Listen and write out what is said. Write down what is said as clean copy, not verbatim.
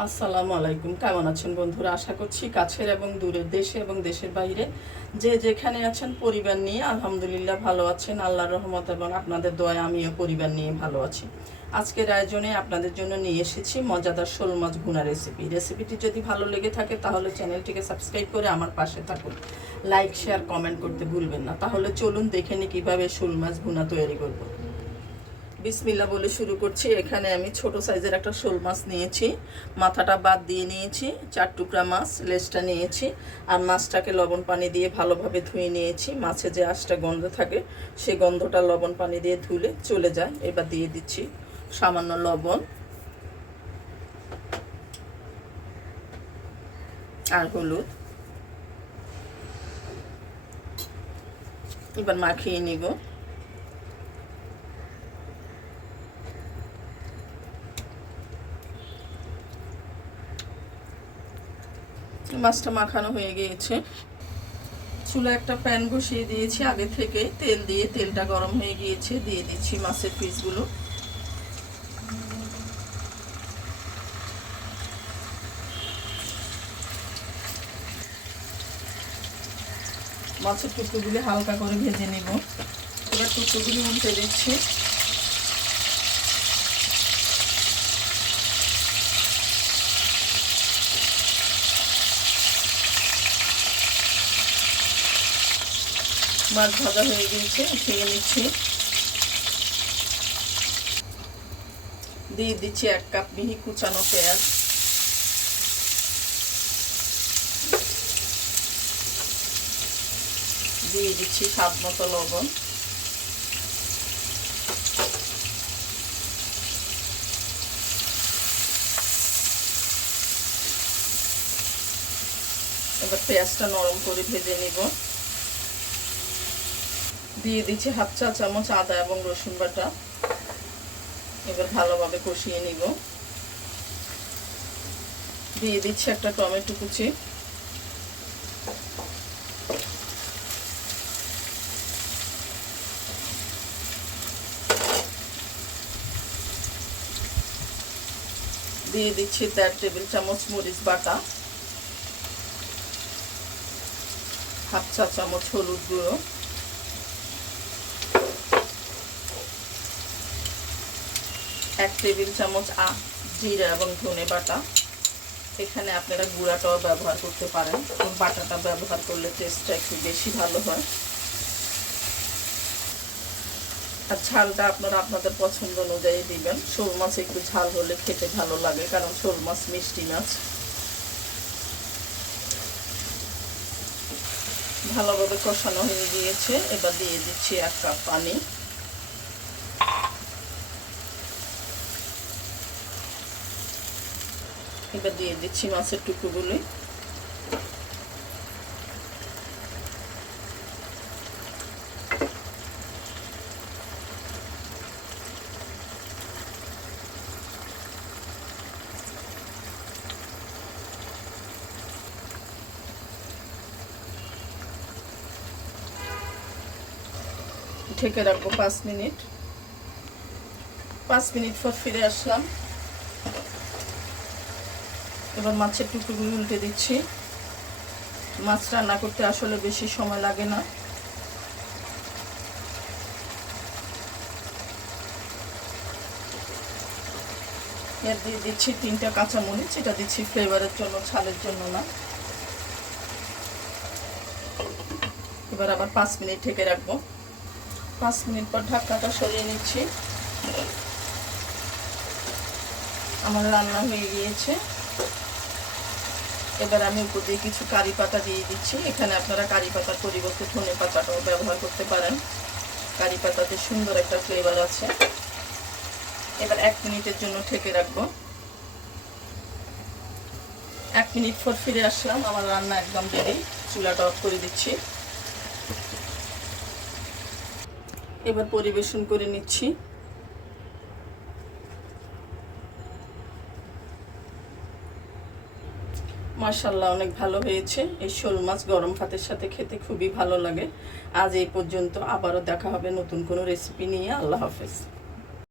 আসসালামু আলাইকুম। কেমন আছেন বন্ধুরা? আশা করছি কাছের এবং দূরের, দেশে এবং দেশের বাইরে যে যেখানে আছেন পরিবার নিয়ে আলহামদুলিল্লাহ ভালো আছেন। আল্লাহর রহমত এবং আপনাদের দোয়ায় আমিও পরিবার নিয়ে ভালো আছি। আজকের আয়োজনে আপনাদের জন্য নিয়ে এসেছি মজাদার শোল মাছ ভুনা রেসিপিটি যদি ভালো লেগে থাকে তাহলে চ্যানেলটিকে সাবস্ক্রাইব করে আমার পাশে থাকুন। লাইক, শেয়ার, কমেন্ট করতে ভুলবেন না। তাহলে চলুন দেখে নিই কীভাবে শোল মাছ ভুনা তৈরি করব। বিসমিল্লাহ বলে শুরু করছি। এখানে আমি ছোট সাইজের একটা শোল মাছ নিয়েছি, মাথাটা বাদ দিয়ে নিয়েছি, 4 টুকরা মাছ, লেজটা নিয়েছি, আর মাছটাকে লবণ পানি দিয়ে ভালোভাবে ধুয়ে নিয়েছি। মাছে যে আঁশটা গন্ধ থাকে সেই গন্ধটা লবণ পানি দিয়ে ধুলে চলে যায়। এবার দিয়ে দিচ্ছি সামান্য লবণ আর হলুদ। এবার মাখিয়ে নিব। মাছটা মাখানো হয়ে গিয়েছে। চুলা একটা প্যান বসিয়ে দিয়েছি আগে থেকে, তেল দিয়ে তেলটা গরম হয়ে গিয়েছে। দিয়ে দিচ্ছি মাছের পিসগুলো। মাছের টুকরোগুলি হালকা করে ভেজে নেব। এবার টুকরোগুলি উল্টে দিচ্ছি। মাছ ভাজা হয়ে গিয়েছে, উঠিয়ে নিচ্ছি। দিয়ে দিচ্ছি 1 কাপ মিহি কুচানো পেঁয়াজ। দিয়ে দিচ্ছি স্বাদ মতো লবণ। এবার পেঁয়াজটা নরম করে ভেজে নিব। দিয়ে দিচ্ছি 1/2 চা চামচ আদা এবং রসুন বাটা। এবার ভালোভাবে কষিয়ে নিব। দিয়ে দিচ্ছি একটা টমেটো কুচি। দিয়ে দিচ্ছি 1.5 টেবিল চামচ মরিচ বাটা, 1/2 চা চামচ হলুদ গুঁড়ো, 1 টেবিল চামচ জিরা এবং ধনে বাটা। এখানে আপনারা গুঁড়াটাও ব্যবহার করতে পারেন, বাটাটা ব্যবহার করলে টেস্টটা একটু বেশি ভালো হয়। আর ঝালটা আপনারা আপনাদের পছন্দ অনুযায়ী দিবেন। শোল মাছ একটু ঝাল হলে খেতে ভালো লাগে, কারণ শোল মাছ মিষ্টি মাছ। ভালোভাবে কষানো হয়ে গিয়েছে। এবার দিয়ে দিচ্ছি 1 কাপ পানি। এবার দিয়ে দিচ্ছি মাছের টুকরোগুলি। ঢেকে রাখবো 5 মিনিট। 5 মিনিট পর ফিরে আসলাম। এবার মাছের টুকরোগুলো উল্টে দিচ্ছি। মাছ রান্না করতে আসলে বেশি সময় লাগে না। এর দিয়ে দিচ্ছি 3টা কাঁচামরিচ। এটা দিচ্ছি ফ্লেভারের জন্য, ঝালের জন্য না। এবার আবার 5 মিনিট ঢেকে রাখবো। 5 মিনিট পর ঢাকনাটা সরিয়ে নিচ্ছি। আমার রান্না হয়ে গিয়েছে। এবার আমি উপর দিয়ে কিছু কারি পাতা দিয়ে দিচ্ছি। এখানে আপনারা কারি পাতার পরিবর্তে ধনে পাতাটাও ব্যবহার করতে পারেন। কারি পাতাতে সুন্দর একটা ফ্লেভার আছে। এবার 1 মিনিটের জন্য ঢেকে রাখবো। 1 মিনিট পর ফিরে আসলাম। আমার রান্না একদম রেডি। চুলাটা অফ করে দিচ্ছি। এবার পরিবেশন করে নিচ্ছি। মাশাআল্লাহ, অনেক ভালো হয়েছে। এই শোল মাছ গরম ভাতের সাথে খেতে খুবই ভালো লাগে। আজ এই পর্যন্ত, আবারও দেখা হবে নতুন কোনো রেসিপি নিয়ে। আল্লাহ হাফেজ।